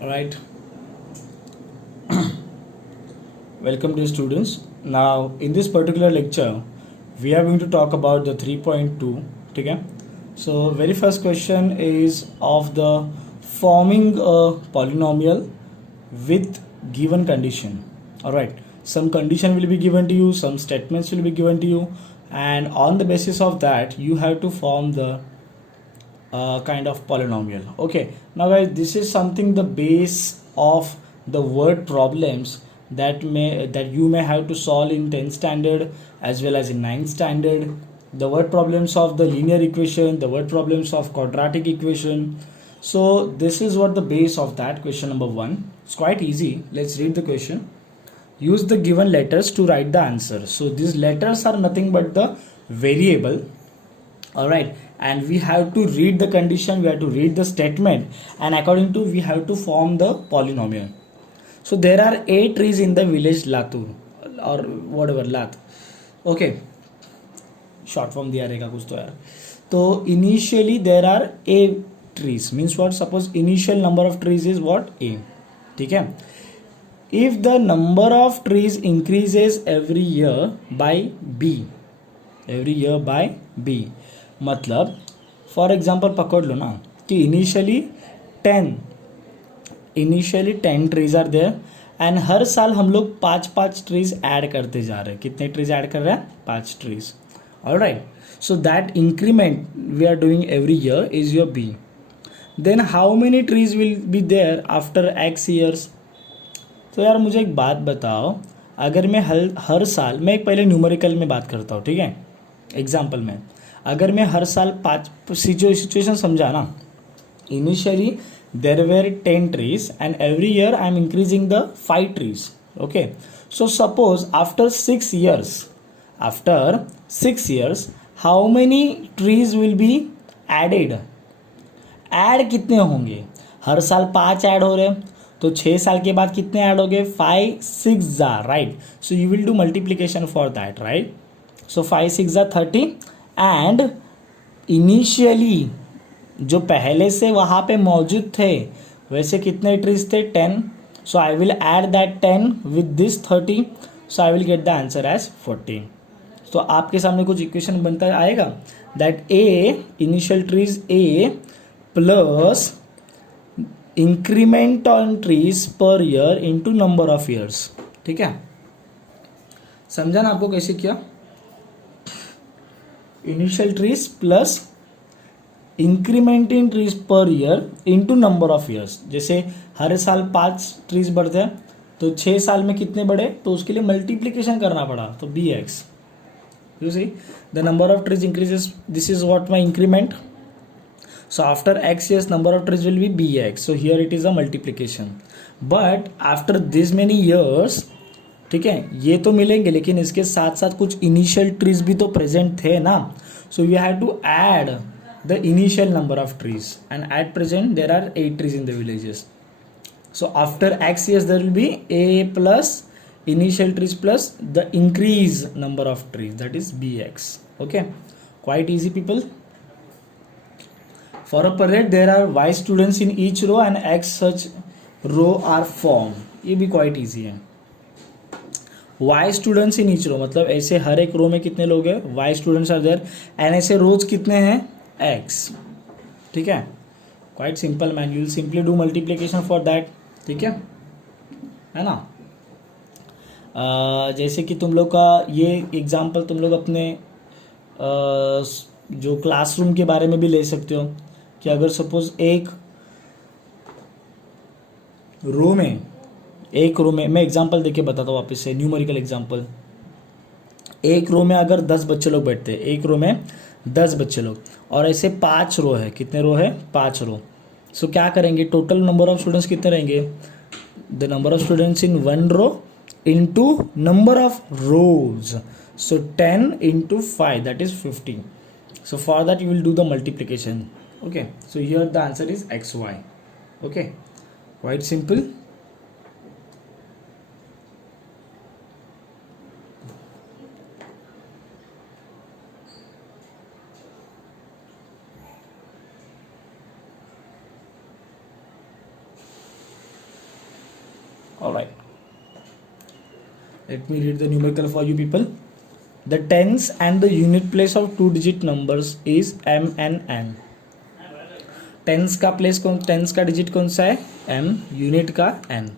Right. Welcome to students. Now in this particular lecture we are going to talk about the 3.2. Okay. So very first question is of the forming a polynomial with given condition. All right. Some condition will be given to you, some statements will be given to you, and on the basis of that you have to form the kind of polynomial. Okay, now guys, this is something the base of the word problems that you may have to solve in 10th standard as well as in 9th standard. The word problems of the linear equation, the word problems of quadratic equation. So this is what the base of that question number 1. It's quite easy. Let's read the question. Use the given letters to write the answer. So these letters are nothing but the variable. All right, and we have to read the condition, we have to read the statement, and according to we have to form the polynomial. So there are 8 trees in the village Latur or whatever Lat. Okay, short form दिया रहेगा कुछ तो यार. तो initially there are a trees means what? Suppose initial number of trees is what? A. ठीक है. If the number of trees increases every year by b, मतलब for example पकड़ लो ना कि initially 10 trees are there and हर साल हम लोग 5 ट्रीज ऐड करते जा रहे हैं. कितने ट्रीज ऐड कर रहे हैं? 5 trees. Alright, so that increment we are doing every year is your b. Then how many trees will be there after x years. तो यार मुझे एक बात बताओ, अगर मैं हर साल, मैं एक पहले न्यूमेरिकल में बात करता हूँ, ठीक है, एग्जाम्पल में. अगर मैं हर साल 5 सिचुएशन समझा ना. Initially there were 10 trees and every year I am increasing the 5 trees. Okay, so suppose after 6 years how many trees will be added. Add कितने होंगे? हर साल 5 ऐड हो रहे, तो 6 साल के बाद कितने ऐड हो गए? 5 6 right. So you will do multiplication for that, right. So 5 6 30 and initially जो पहले से वहाँ पे मौजूद थे वैसे कितने ट्रीज थे? 10. So I will add that 10 with this 30. So I will get the answer as 14. तो आपके सामने कुछ इक्वेशन बनता आएगा that a initial trees a plus increment on trees per year into number of years. ठीक है, समझा ना आपको कैसे किया? Initial trees plus incrementing trees per year into number of years. जैसे हर साल 5 ट्रीज बढ़ते हैं तो 6 साल में कितने बढ़े, तो उसके लिए मल्टीप्लीकेशन करना पड़ा, तो b x. You see the number of trees increases, this is what my increment. So after x years number of trees will be bx. So here it is a multiplication. But after this many years, ठीक है, ये तो मिलेंगे लेकिन इसके साथ साथ कुछ इनिशियल ट्रीज भी तो प्रेजेंट थे ना. So you have to add the initial number of trees and at present there are 8 trees in the villages. So after x years there will be a plus initial trees plus the increase number of trees, that is bx. Okay, quite easy people. For a parade there are y students in each row and x such row are formed. ये भी quite easy है. y students in each row मतलब ऐसे हर एक रो में कितने लोग हैं? y students are there and ऐसे रोज कितने हैं? x. ठीक है, quite simple man, you will simply do multiplication for that. ठीक है ना. जैसे कि तुम लोग का ये एग्जाम्पल तुम लोग अपने जो क्लासरूम के बारे में भी ले सकते हो कि अगर सपोज एक रो में मैं एग्जांपल देके बताता हूँ वापस से, न्यूमेरिकल एग्जांपल. एक रो में अगर 10 बच्चे लोग बैठते हैं, एक रो में 10 बच्चे लोग, और ऐसे 5 रो है. कितने रो है? 5 रो. सो क्या करेंगे? टोटल नंबर ऑफ स्टूडेंट्स कितने रहेंगे? The number of students in one row into number of rows. So 10 into 5 that is 15. So for that you will do the multiplication. Okay, so here the answer is xy. Okay, quite simple. All right. Let me read the numerical for you people. The tens and the unit place of two-digit numbers is m and n. Tens का place कौन, tens का digit कौन सा है, m, unit का n.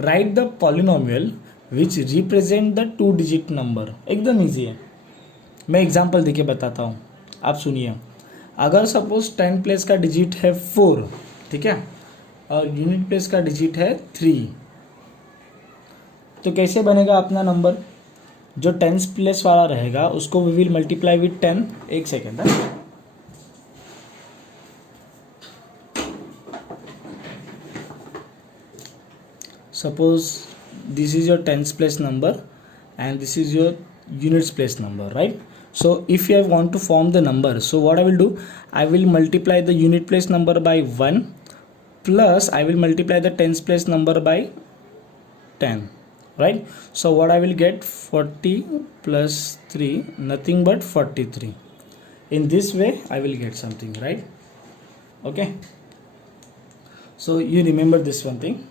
Write the polynomial which represent the two digit number. एकदम easy है, मैं एग्जांपल देके बताता हूँ, आप सुनिए. अगर सपोज 10 प्लेस का डिजिट है 4, ठीक है, और यूनिट प्लेस का डिजिट है 3, तो कैसे बनेगा अपना नंबर. जो 10 प्लेस वाला रहेगा उसको वी विल मल्टीप्लाई विथ 10. एक सेकेंड है. Suppose this is your tens place number and this is your units place number, right? So if you want to form the number, so what I will do, I will multiply the unit place number by 1 plus I will multiply the tens place number by 10, right? So what I will get, 40 plus 3, nothing but 43. In this way I will get something, right? Okay, so you remember this one thing.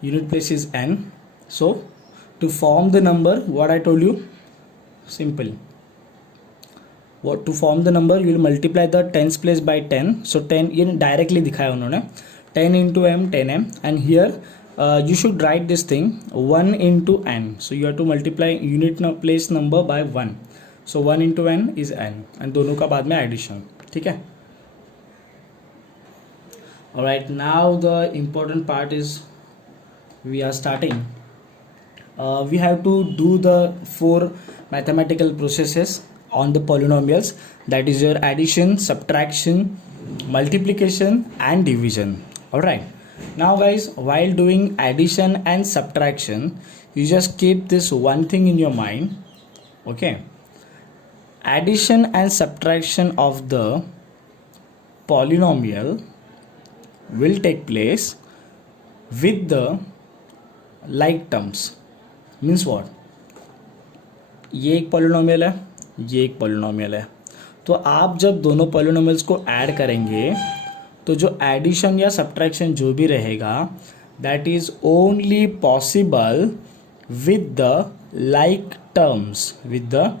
Unit place is n. So to form the number, what I told you, simple. What to form the number, you will multiply the tens place by 10. So 10 ये directly दिखाया उन्होंने, 10 into m 10m, and here you should write this thing 1 into n. So you have to multiply unit place number by 1. So 1 into n is n, and दोनों का बाद में addition, ठीक है. Alright, now the important part is we are starting. We have to do the 4 mathematical processes on the polynomials, that is your addition, subtraction, multiplication and division. Alright, now guys, while doing addition and subtraction, you just keep this one thing in your mind. Okay, addition and subtraction of the polynomial will take place with the like terms. Means what, ये एक polynomial है, ये एक polynomial है, तो आप जब दोनों पॉलिनोमियल्स को ऐड करेंगे तो जो एडिशन या सब्ट्रैक्शन जो भी रहेगा, that is only possible with the like terms, with the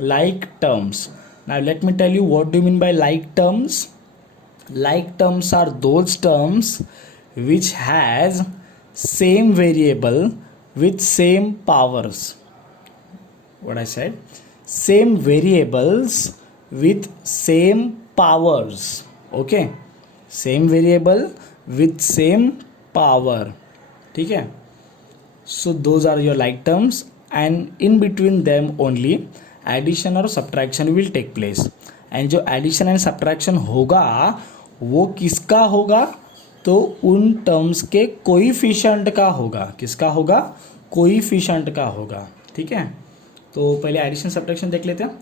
like terms. Now let me tell you what do mean by like terms. Like terms are those terms which has same variable with same powers. What I said, same variables with same powers. Okay, same variable with same power, ठीक है. So those are your like terms, and in between them only addition or subtraction will take place. And जो addition and subtraction होगा वो किसका होगा, तो उन terms के कोएफिशिएंट का होगा. किसका होगा, कोएफिशिएंट का होगा, ठीक है. तो पहले एडिशन सब्ट्रैक्शन देख लेते हैं.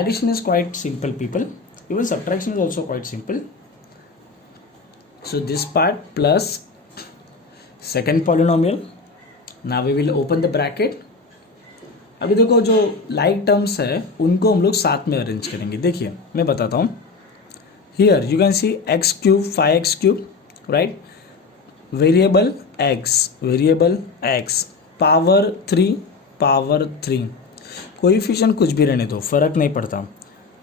Addition is quite simple people, even subtraction is also quite simple. So this part plus second polynomial. Now we will open the bracket. अभी देखो जो लाइक टर्म्स है उनको हम लोग साथ में अरेंज करेंगे. देखिए मैं बताता हूँ. Here you can see x cube 5x cube, right? Variable x power 3 coefficient कुछ भी रहने दो, फर्क नहीं पड़ता.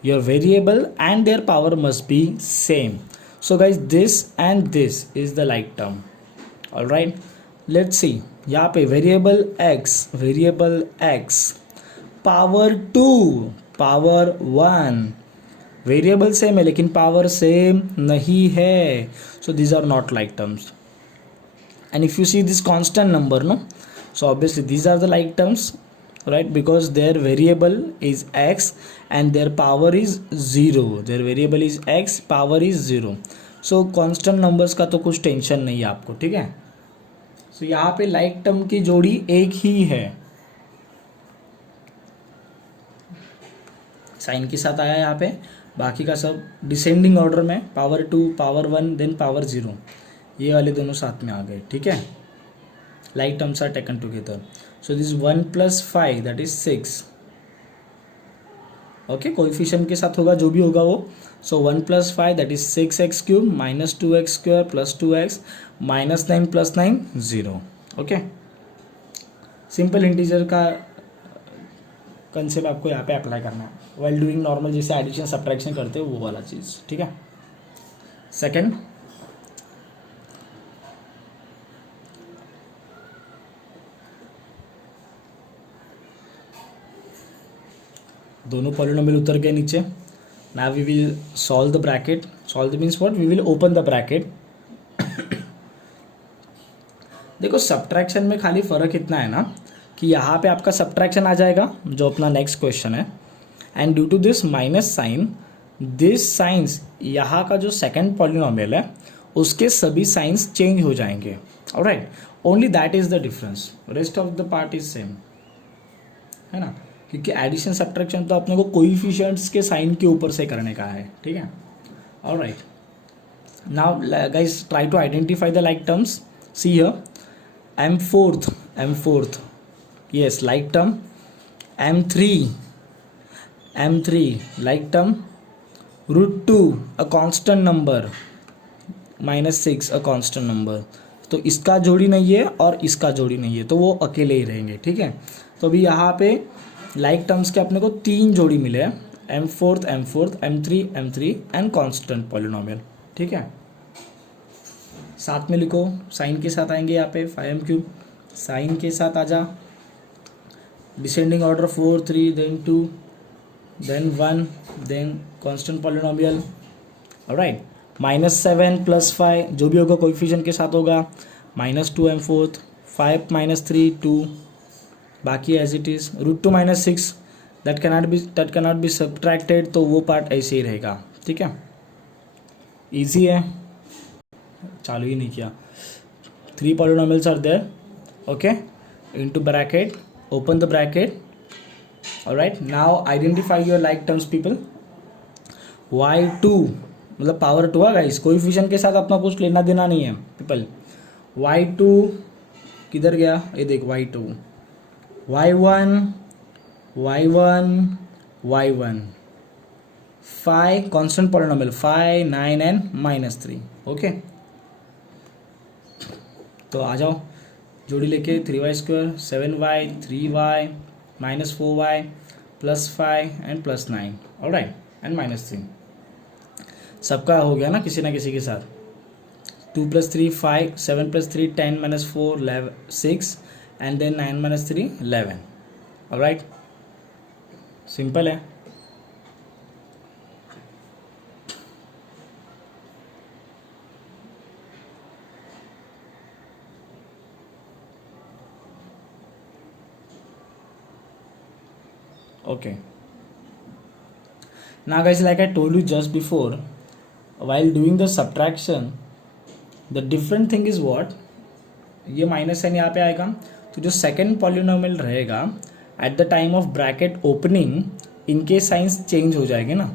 Your variable and their power must be same. So guys, this and this is the like term. All right, let's see. यहाँ पे variable x power 2 power 1. Variable same है लेकिन पावर सेम नहीं है. So these are not like terms. And if you see this constant number, no, so obviously these are the like terms, right, because their variable is x and their power is 0. Their variable is x, power is 0. So constant numbers का तो कुछ tension नहीं है आपको, ठीक है. सो यहाँ पे लाइक टर्म की जोड़ी एक ही है, साइन के साथ आया यहाँ पे. बाकी का सब डिसेंडिंग ऑर्डर में, पावर 2 पावर 1 देन पावर 0, ये वाले दोनों साथ में आ गए, ठीक है. Like terms are taken together. So this 1 + 5 that is 6. Okay, coefficient के साथ होगा जो भी होगा वो. So 1 plus 5 that is 6x cube minus 2x square plus 2x minus 9 plus 9 0. Okay. Simple integer का कंसेप्ट आपको यहाँ पे अप्लाई करना है वाइल डूइंग नॉर्मल जैसे एडिशन सब्ट्रैक्शन करते हो वो वाला चीज़. ठीक है. सेकेंड, दोनों पॉलिनोमियल उतर गए नीचे. Now we will solve the bracket. Solve the means what, we will open the bracket. देखो सब्ट्रैक्शन में खाली फ़र्क इतना है ना कि यहाँ पे आपका सब्ट्रैक्शन आ जाएगा जो अपना नेक्स्ट क्वेश्चन है. And due to this minus sign, this signs यहाँ का जो सेकंड पॉलिनोमियल है उसके सभी साइंस चेंज हो जाएंगे. Alright, only that is the difference, rest of the part is same, है ना. क्योंकि एडिशन सब्ट्रैक्शन तो अपने को कोएफिशिएंट्स के साइन के ऊपर से करने का है. ठीक है. Alright, now guys try to identify the like terms. See here, m fourth, yes, like term. m3 like term. root 2 a constant number, minus 6 a constant number. तो इसका जोड़ी नहीं है और इसका जोड़ी नहीं है तो वो अकेले ही रहेंगे. ठीक है. तो अभी यहाँ पे लाइक टर्म्स के अपने को 3 जोड़ी मिले हैं, m4 m3 and constant polynomial. ठीक है. साथ में लिखो, साइन के साथ आएंगे यहाँ पे 5m3, साइन के साथ आ जा, descending order 4 3 then 2 then 1 then constant polynomial. Alright, -7 + 5 जो भी होगा कोएफिशिएंट के साथ होगा, -2m4, 5 - 3 2, बाकी as it is. √2 - 6 that cannot be subtracted, तो वो पार्ट ऐसे ही रहेगा. ठीक है. इजी है, चालू ही नहीं किया. 3 polynomials are there. Okay, into bracket, open the bracket. Alright, now identify your like terms people. y2 मतलब पावर 2 है गाइस, कोएफिशिएंट के साथ अपना कुछ लेना देना नहीं है पीपल. y2 किधर गया, ये देख y2, y1 5 constant polynomial 5 9 and -3. Okay, तो आ जाओ जोड़ी लेके. 3y² 7y 3y -4y +5 and +9. Alright, and -3. सबका हो गया ना किसी ना किसी के साथ. 2 + 3 5, 7 + 3 10 -4 11 6 एंड देन 9 - 3 11. ऑलराइट, सिंपल है. Okay, now guys, like I told you just before, while doing the subtraction, the different thing is what, ये माइनस साइन यहाँ पे आएगा तो जो सेकंड पॉलिनोमियल रहेगा at the time of bracket opening इनके science change हो जाएंगे ना,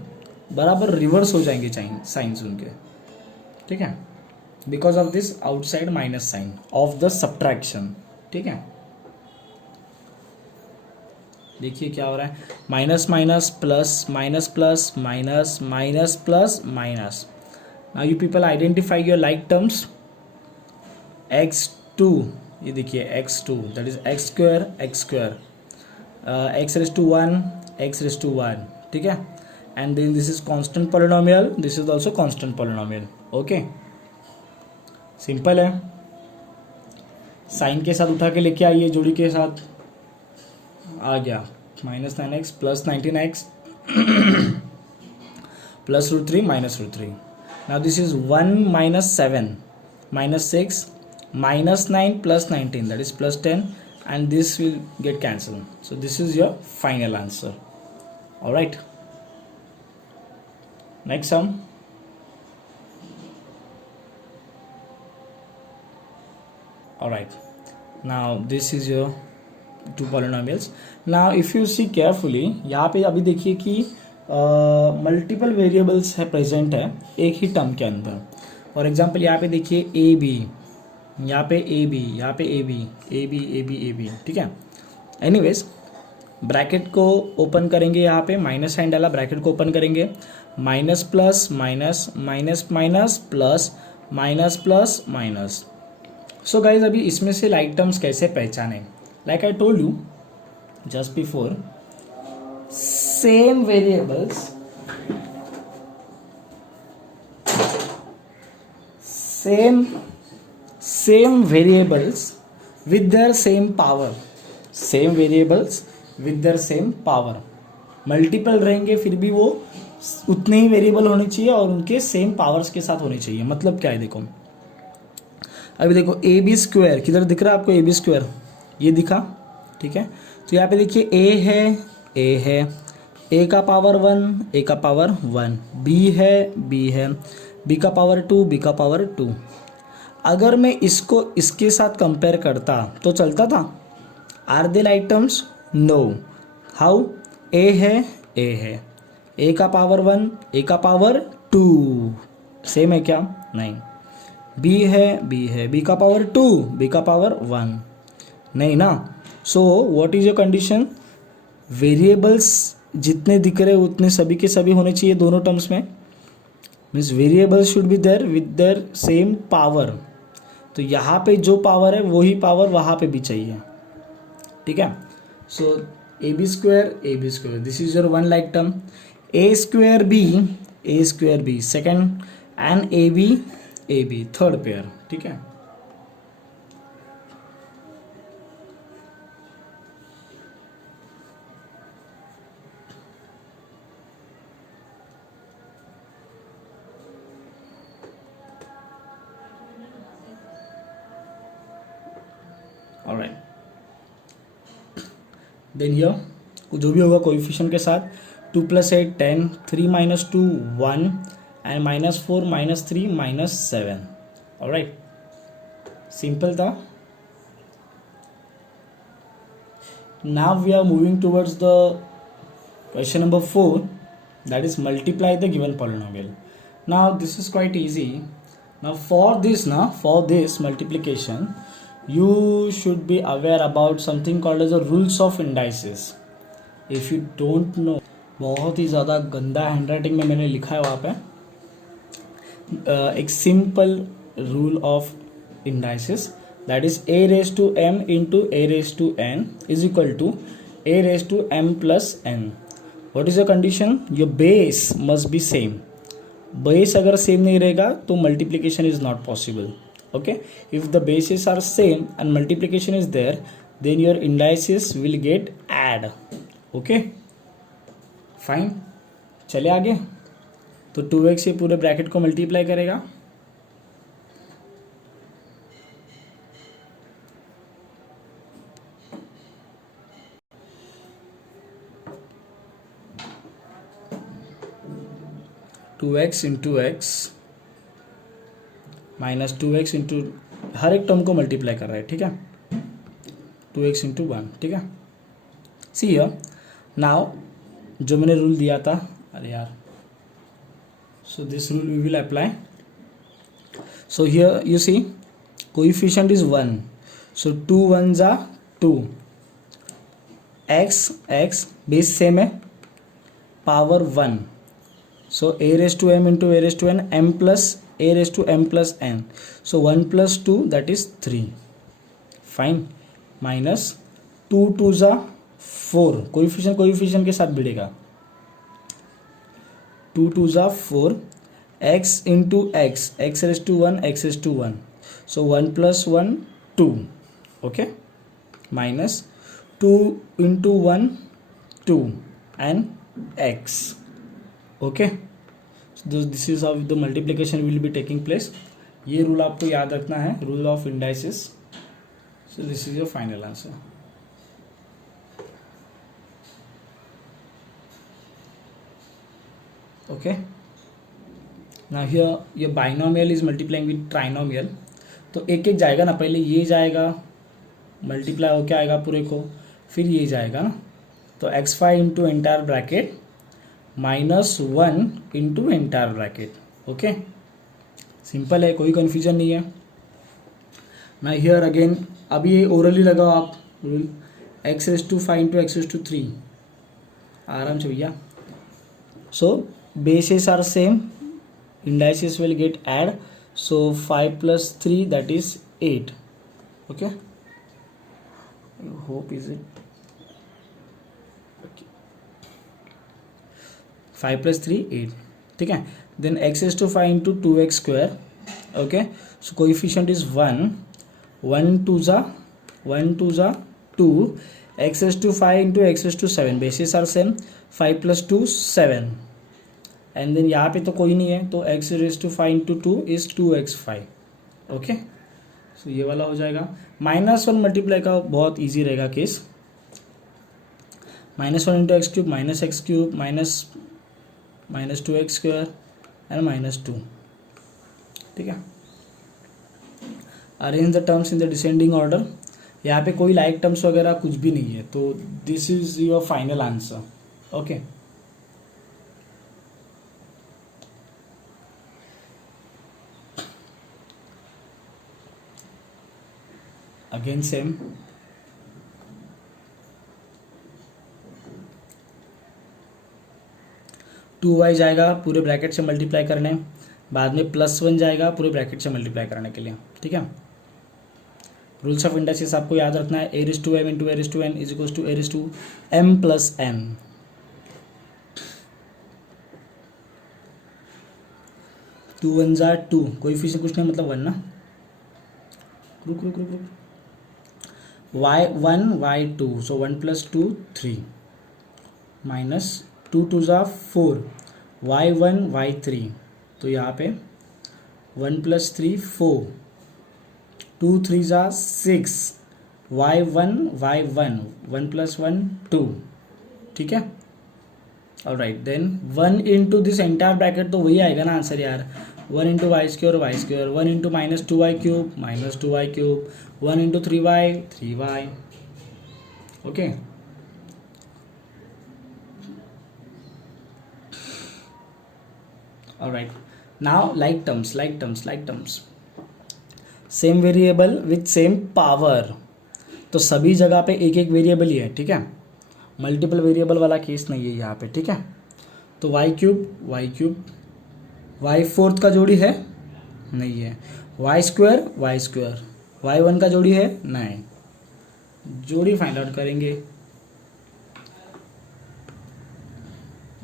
बराबर रिवर्स हो जाएंगे साइंस उनके. ठीक है, because of this outside minus sign of the subtraction. ठीक है. देखिए क्या हो रहा है, minus minus plus minus plus minus minus plus minus. Now you people identify your like terms. x2, ये देखिए x2 that is x² x⁻1 x⁻1. ठीक है. And then this is constant polynomial, this is also constant polynomial. Okay, simple है. Sign के साथ उठा के लेके आइए, जोड़ी के साथ आ गया -9x + 19x + √3 -√3. Now this is 1 - 7 -6 -9 + 19 that is +10 and this will get cancelled. So this is your final answer. All right. Next sum. All right. Now this is your 2 polynomials. Now if you see carefully, यहाँ पे अभी देखिए कि multiple variables है present है एक ही term के अंदर. फॉर एग्जांपल यहाँ पे देखिए ए बी, यहाँ पे ए बी, यहाँ पे A B A B A B A B. ठीक है. एनीवेज ब्रैकेट को ओपन करेंगे, यहाँ पे माइनस साइन डाला, ब्रैकेट को ओपन करेंगे. Minus plus minus minus minus plus minus plus minus. So guys अभी इसमें से लाइक टर्म्स कैसे पहचाने? Like I told you just before, same variables same variables with their same power, same variables with their same power. Multiple रहेंगे फिर भी वो उतने ही वेरिएबल होने चाहिए और उनके सेम पावर्स के साथ होने चाहिए. मतलब क्या है देखो, अभी देखो ए बी स्क्वायर किधर दिख रहा है आपको? ए बी स्क्वायर ये दिखा, ठीक है. तो यहाँ पे देखिए ए है ए का पावर 1, ए का पावर 1, बी है बी का पावर 2, बी का पावर 2. अगर मैं इसको इसके साथ कंपेयर करता तो चलता था? Are they like terms? No. How? A है ए का पावर 1, ए का पावर 2 सेम है क्या? नहीं. बी है बी का पावर 2, बी का पावर 1 नहीं ना. So what is your condition? Variables जितने दिख रहे उतने सभी के सभी होने चाहिए दोनों टर्म्स में. Means variables should be there with their same power. तो यहाँ पे जो पावर है वही पावर वहाँ पे भी चाहिए, ठीक है. So a b square this is your one like term. A square b second and a b third pair, ठीक है. ऑलराइट, देन हियर जो भी होगा कोएफिशिएंट के साथ 2 + 8 10, 3 - 2 1 एंड -4 -3 -7. ऑलराइट, सिंपल था. Now we are moving towards the question number 4, that is multiply the given polynomial. Now this is quite easy. Now for this multiplication you should be aware about something called as the rules of indices. If you don't know, बहुत ही ज़्यादा गंदा handwriting में मैंने लिखा है वहाँ पे. एक simple rule of indices, that is a raised to m into a raised to n is equal to a raised to m plus n. What is the condition? Your base must be same. Base अगर same नहीं रहेगा तो multiplication is not possible. Okay, if the basis are same and multiplication is there then your indices will get add. Okay fine, चले आगे. तो 2x ये पूरे bracket को मल्टीप्लाई करेगा. Two x into x minus 2x into हर एक term को मल्टीप्लाई कर रहा है, ठीक है. 2x इंटू 1, ठीक है. सी हियर नाउ जो मैंने रूल दिया था, अरे यार, so this rule we will apply. So here you see coefficient is 1, so 2 1s are 2. x base same है, power 1. So a raised to m into a raised to n, m plus a raised to m plus n. So 1 plus 2 that is 3. Fine. Minus 2 2s are 4. Coefficient के साथ भिड़ेगा. 2 2s are 4. x into x raised to 1, x raised to 1. So 1 plus 1 2. Okay. Minus 2 into 1 2 and x. Okay, this is how the multiplication will be taking place. ये rule आपको याद रखना है, rule of indices. So this is your final answer. Okay, now here your binomial is multiplying with trinomial. तो एक एक जाएगा ना, पहले ये जाएगा मल्टीप्लाई होके आएगा पूरे को, फिर ये जाएगा ना. तो x5 into entire bracket -1 into entire bracket. Okay, simple है, कोई कन्फ्यूजन नहीं है. ना हियर अगेन अभी ये ओरली लगाओ आप rule. x raised to 5 into x raised to 3 आराम से भैया. सो bases are same, indices will get add, so 5 plus 3 that is 8. Okay, I hope is it okay. 5 plus 3 8, ठीक है. Then x is to 5 into 2x square. Okay, so coefficient is 1, 1 2 za 2, x is to 5 into x is to 7, bases are same, 5 plus 2 7, and then यहाँ पे तो कोई नहीं है तो x raise to 5 into 2 is 2x5. Okay, so ये वाला हो जाएगा. -1 मल्टीप्लाई का बहुत इजी रहेगा case. -1 into x cube minus x cube minus 2x square and -2. ठीक है, arrange the terms in the descending order. यहाँ पे कोई लाइक टर्म्स वगैरह कुछ भी नहीं है, तो this is your final answer. Okay, again same. Two Y जाएगा पूरे ब्रैकेट से मल्टीप्लाई करने, बाद में +1 जाएगा पूरे ब्रैकेट से मल्टीप्लाई करने के लिए. ठीक है, रूल्स ऑफ इंडाइसिस आपको याद रखना है. a raise to m into a raise to n is equals to a raise to m plus n. Two 1 जा 2, कोएफिशिएंट कुछ नहीं मतलब 1 ना. रुक y1 y2, so 1 plus 2 3 minus 2 2 जा 4, y1 y3, तो यहाँ पे 1 plus 3 4, 2 3 जा 6, y1 y1, 1 plus 1 2. ठीक है, alright. Then 1 into this entire bracket, तो वही आएगा ना आंसर यार. 1 into Y square, 1 into -2y cube, -2y cube, 1 into 3y. Okay, alright. Now like terms same variable with same power, तो सभी जगह पे एक एक वेरिएबल ही है. ठीक है, मल्टीपल वेरिएबल वाला केस नहीं है यहाँ पे. ठीक है, तो वाई क्यूब वाई फोर्थ का जोड़ी है नहीं है, वाई स्क्वायर y1 का जोड़ी है नहीं. जोड़ी फाइंड आउट करेंगे,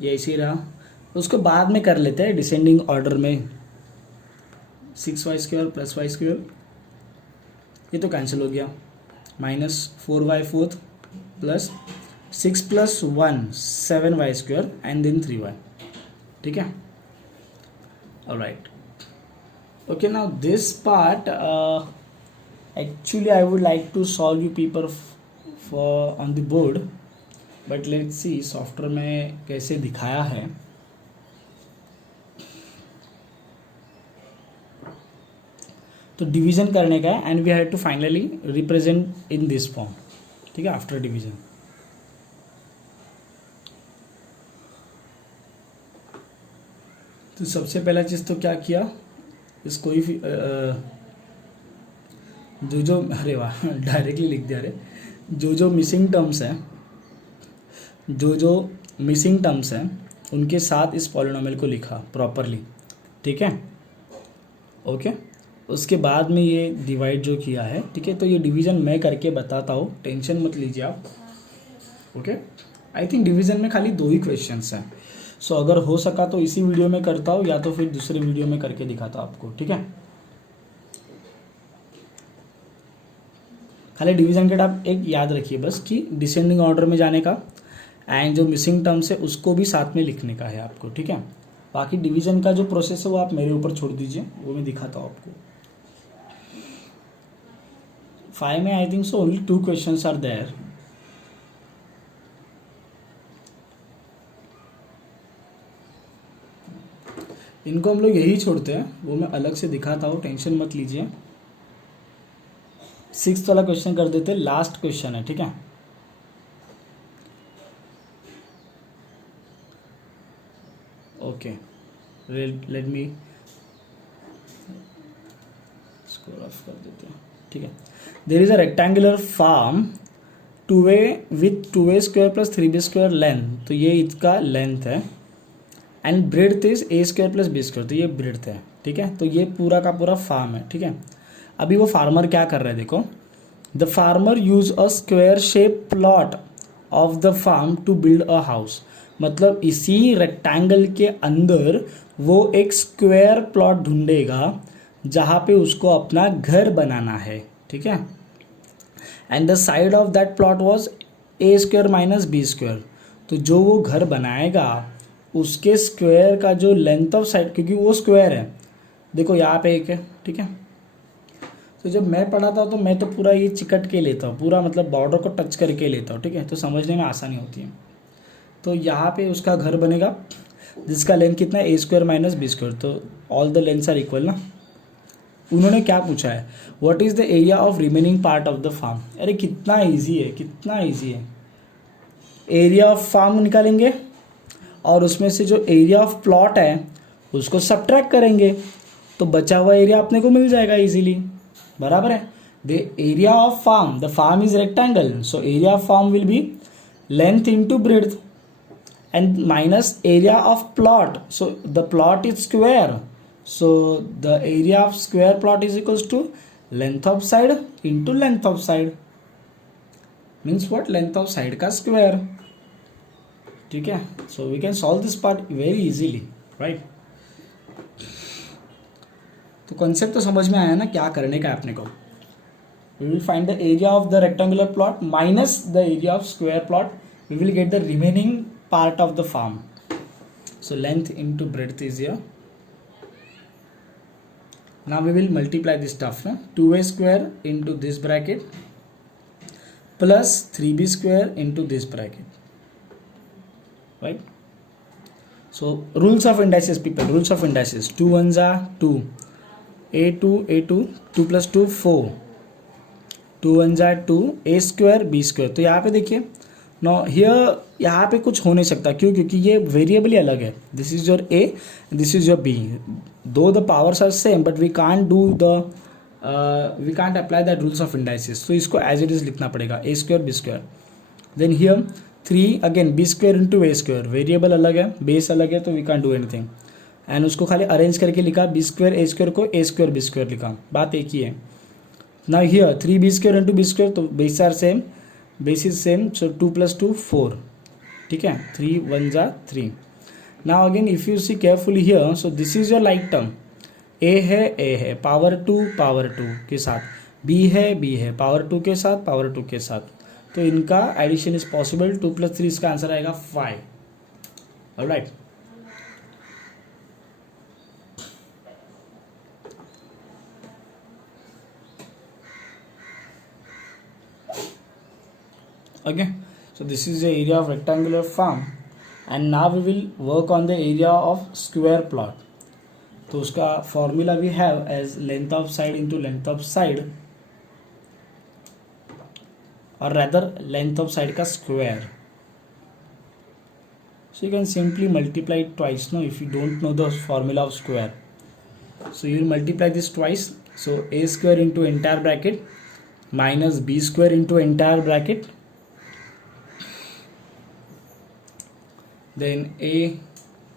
ये इसी रहा. उसको बाद में कर लेते हैं डिसेंडिंग ऑर्डर में. 6y square plus y square ये तो कैंसिल हो गया, -4y fourth plus 6 plus 1 7y square and then 3y. ठीक है, alright. Okay, now this part actually I would like to solve you paper for on the board, but let's see software में कैसे दिखाया है. तो division करने का है and we have to finally represent in this form. ठीक है, आफ्टर डिवीजन. तो सबसे पहला चीज़ तो क्या किया, इसको ही जो अरे वाह डायरेक्टली लिख दिया. अरे जो मिसिंग टर्म्स हैं उनके साथ इस पॉलिनोमियल को लिखा प्रॉपरली. ठीक है, ओके. उसके बाद में ये डिवाइड जो किया है. ठीक है, तो ये डिवीज़न मैं करके बताता हूँ, टेंशन मत लीजिए आप. ओके, आई थिंक डिवीज़न में खाली 2 ही क्वेश्चंस हैं. सो अगर हो सका तो इसी वीडियो में करता हूँ या तो फिर दूसरे वीडियो में करके दिखाता हूँ आपको. ठीक है, खाली डिवीजन के टाइप एक याद रखिए बस कि डिसेंडिंग ऑर्डर में जाने का एंड जो मिसिंग टर्म्स है उसको भी साथ में लिखने का है आपको. ठीक है, बाकी डिवीजन का जो प्रोसेस है वो आप मेरे ऊपर छोड़ दीजिए, वो मैं दिखाता हूँ आपको. 5 में I think so only 2 questions are there. इनको हम लोग यही छोड़ते हैं, वो मैं अलग से दिखाता हूँ, टेंशन मत लीजिए. 6th वाला क्वेश्चन कर देते, लास्ट क्वेश्चन है. ठीक है, okay. Let me scroll off कर देते हैं. ठीक है, there is a rectangular form 2a with 2a square plus 3b square length. तो ये इसका लेंथ है. And breadth is A square plus B square, तो ये ब्रेड्थ है, ठीक है। तो ये पूरा का पूरा फार्म है, ठीक है। अभी वो फार्मर क्या कर रहे हैं देखो, the farmer use a square shape plot of the farm to build a house, मतलब इसी रेक्टेंगल के अंदर वो एक स्क्वायर प्लॉट ढूंढेगा जहाँ पे उसको अपना घर बनाना है, ठीक है। And the side of that plot was A square minus B square, तो जो वो घर बनाएगा उसके स्क्वायर का जो लेंथ ऑफ साइड, क्योंकि वो स्क्वायर है, देखो यहाँ पे एक है, ठीक है। तो जब मैं पढ़ाता हूँ तो मैं तो पूरा ये चिकट के लेता हूँ, पूरा मतलब बॉर्डर को टच करके लेता हूँ, ठीक है, तो समझने में आसानी होती है। तो यहाँ पे उसका घर बनेगा जिसका लेंथ कितना है, A square minus B square, तो all the lengths are equal ना। उन्होंने क्या पूछा है, what is the area of remaining part of the farm. अरे कितना ईजी है, कितना ईजी है। एरिया ऑफ फार्म निकालेंगे और उसमें से जो एरिया ऑफ प्लॉट है उसको सब्ट्रैक्ट करेंगे, तो बचा हुआ एरिया अपने को मिल जाएगा इजीली, बराबर है। The area of farm, the farm is rectangle, so area of farm will be length into breadth and minus area of plot, so the plot is square, so the area of square plot is equals to length of side into length of side, means what, length of side का square, ठीक है। so we can solve this part very easily, right। तो concept तो समझ में आया ना क्या करने का है अपने को। we will find the area of the rectangular plot minus the area of square plot, we will get the remaining part of the farm, so length into breadth is here. Now we will multiply this stuff, 2a square into this bracket plus 3b square into this bracket, right। so rules of indices people, rules of indices, 2 ones are 2, a2 2 plus 2 4, 2 ones are 2, a square b square, तो यहाँ पे देखिए no here, यहाँ पे कुछ हो नहीं सकता, क्यों, क्योंकि ये वेरिएबल ही अलग है, this is your a, this is your b, though the powers are same but we can't do the we can't apply that rules of indices, तो इसको एज इट इज लिखना पड़ेगा, a square b square. Then here 3 again b square into a square, variable अलग है, base अलग है, तो we can't do anything, and उसको खाली अरेंज करके लिखा, बी स्क्वायर ए स्क्वायर को ए स्क्वायर बी स्क्वायर लिखा, बात एक ही है। Now here 3 b square into b square, तो base are same, base is same, so 2 plus 2 4, ठीक है, 3 1s are 3। Now again if you see carefully here, so this is your like term, a है power 2 के साथ, B है power 2 के साथ, power 2 के साथ, तो इनका एडिशन इज पॉसिबल, 2 plus 3 इसका आंसर आएगा 5, alright. Okay, so this is the area of rectangular farm, and now we will work on the area of square plot। तो उसका formula we have as length of side into length of side, or rather length of side का square, so you can simply multiply it twice, no, if you don't know the formula of square, so you will multiply this twice, so a square into entire bracket minus b square into entire bracket, then a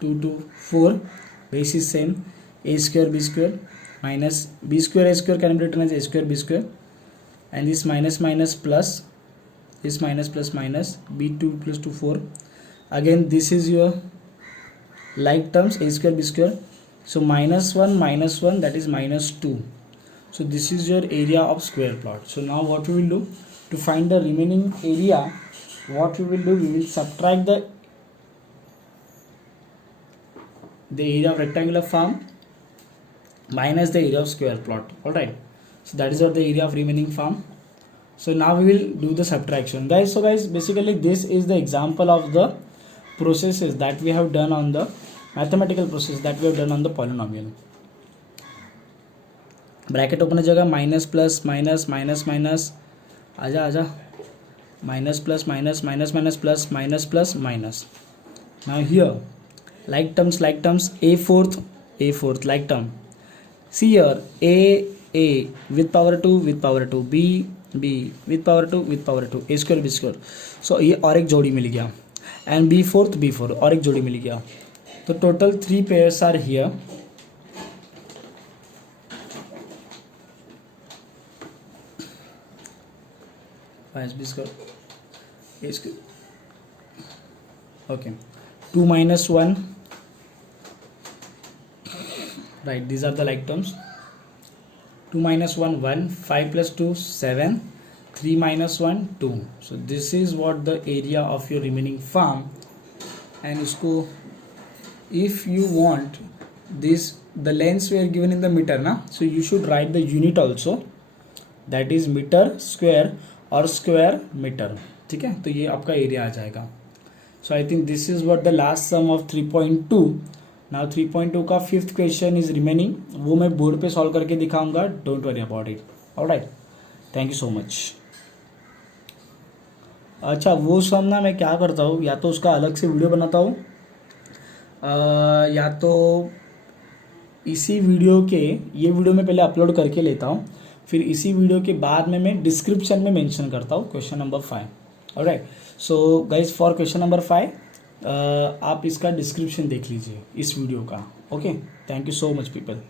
2 to 4, base is same, a square b square minus b square a square can be written as a square b square, and this minus minus plus, this minus plus minus, b2 plus 2 4, again this is your like terms, a square b square, so minus 1 that is minus 2, so this is your area of square plot। so now what we will do to find the remaining area, what we will do, we will subtract the area of rectangular farm minus the area of square plot, all right, so that is what the area of remaining farm। so now we will do the subtraction, guys। so guys, basically this is the example of the processes that we have done on the mathematical process that we have done on the polynomial। Bracket open हो जाएगा, minus plus minus minus minus, आजा minus plus minus minus minus plus minus plus minus. Now here like terms, a fourth like term, see here a with power 2 b with power 2 a square b square, so ये और एक जोड़ी मिल गया, and b fourth और एक जोड़ी मिल गया, The total 3 pairs are here. Okay, 2 minus 1, right, these are the like terms. 2 minus 1 1, 5 plus 2 7, 3 minus 1 2. So this is what the area of your remaining farm. And usko, if you want this, the lengths were given in the meter na, so you should write the unit also, that is meter square और square metre. ठीक है, तो ये आपका area आ जाएगा. So I think this is what the last sum of 3.2. Now 3.2 का 5th question is remaining, वो मैं बोर्ड पे सॉल्व करके दिखाऊंगा. Don't worry about it. Alright, thank you so much. अच्छा, वो सम ना मैं क्या करता हूँ, या तो उसका अलग से वीडियो बनाता हूँ, या तो इसी वीडियो के, ये वीडियो में पहले अपलोड करके लेता हूँ, फिर इसी वीडियो के बाद में मैं डिस्क्रिप्शन में मेंशन करता हूँ question number 5. Alright, so guys for question number 5 आप इसका डिस्क्रिप्शन देख लीजिए इस वीडियो का. Okay, thank you so much people.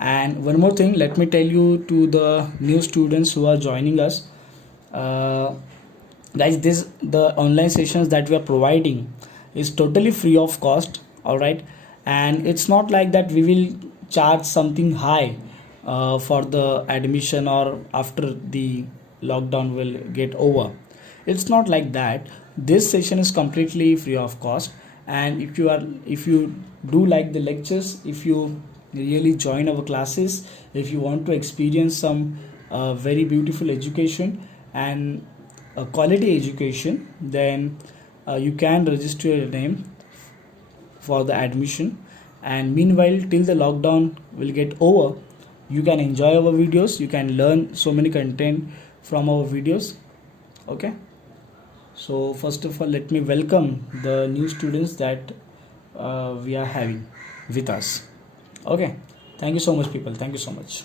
And one more thing, let me tell you to the new students who are joining us, guys, this the online sessions that we are providing is totally free of cost. All right, and it's not like that we will charge something high for the admission or after the lockdown will get over. It's not like that. This session is completely free of cost, and if you do like the lectures, if you really join our classes, if you want to experience some very beautiful education and a quality education, then you can register your name for the admission. And meanwhile, till the lockdown will get over, you can enjoy our videos, you can learn so many content from our videos. Okay, so first of all, let me welcome the new students that we are having with us. Okay, thank you so much people, thank you so much.